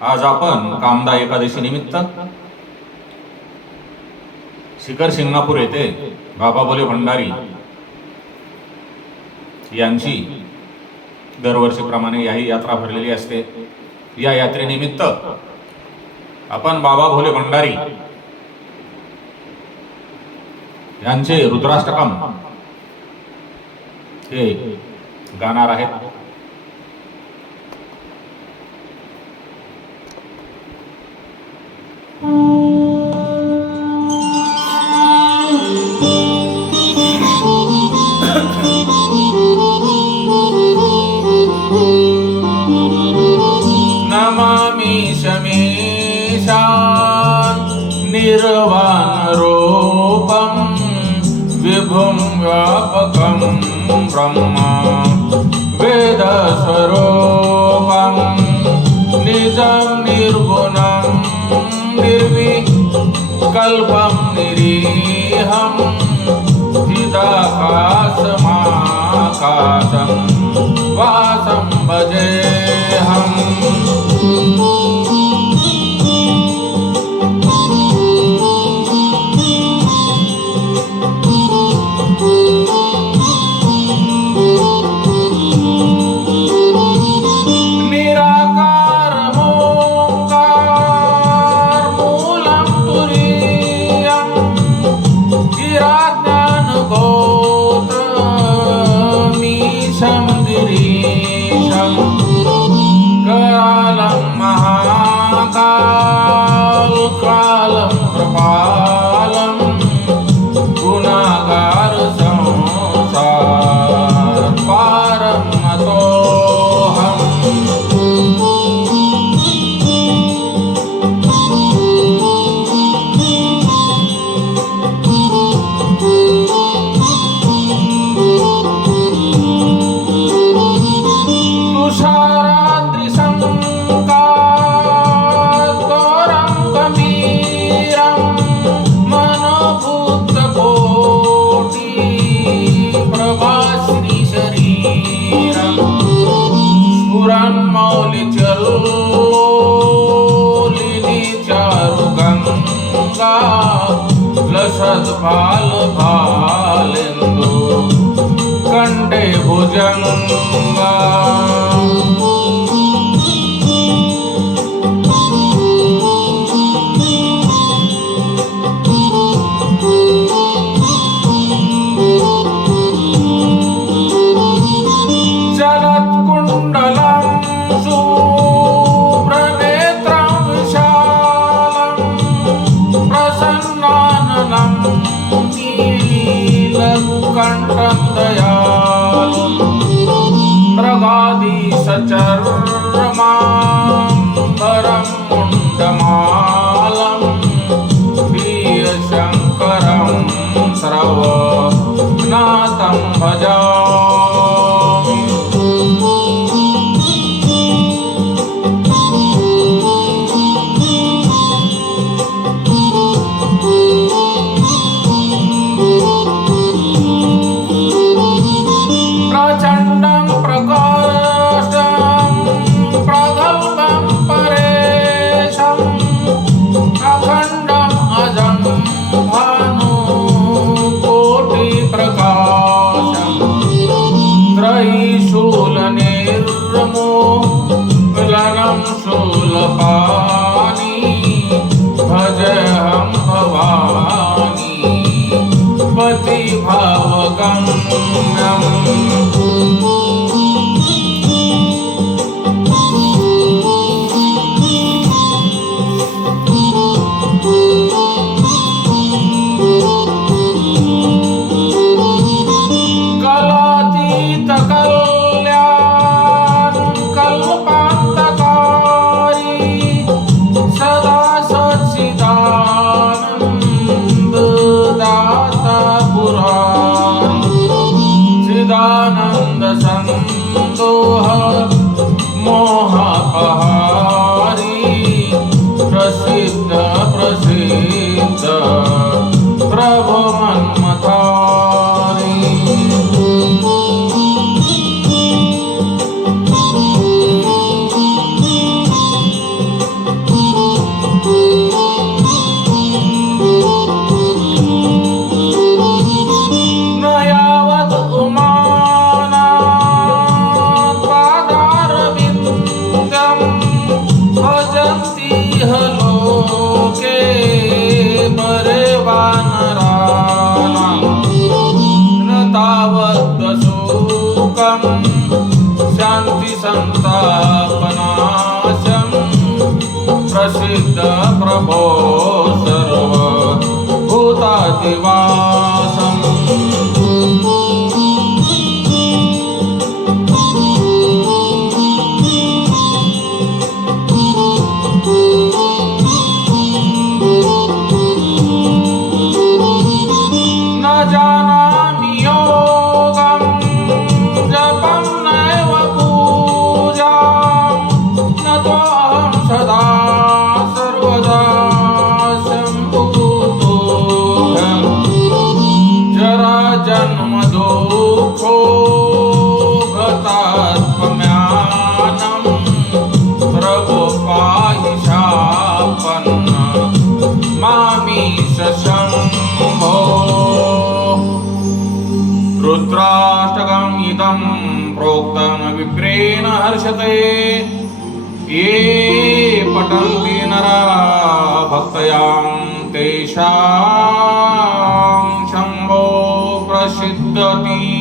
आज आपण कामदा एकादशी निमित्त शिखर शिंगणापूर येथे बाबा बोले भंडारी यांची दरवर्षीप्रमाणे याही यात्रा भरलेली असते. या यात्रेनिमित्त आपण बाबा भोले भंडारी यांचे रुद्राष्टकम हे गाणार आहेत. నమామి శమీషా నిర్వాణరూపం విభుం వ్యాపకం బ్రహ్మ వేదస్వరూపం నిజం నిర్గుణం निर्विकल्पं निरीहं चिदाकाशमाकाशं वासं भजे। 完了 ஜகதாதி சச்சரமாம்பரம் முண்டமாலம் பிரிய சங்கரம் சரவ நாதம் பஜா सिद्ध प्रभो सर्व भूतादिवासम् रुद्राष्टकम् इदं प्रोक्तं विप्रेण हर्षते। ये पठन्ति नरा भक्तयां तेषां शम्भो प्रसिद्धति।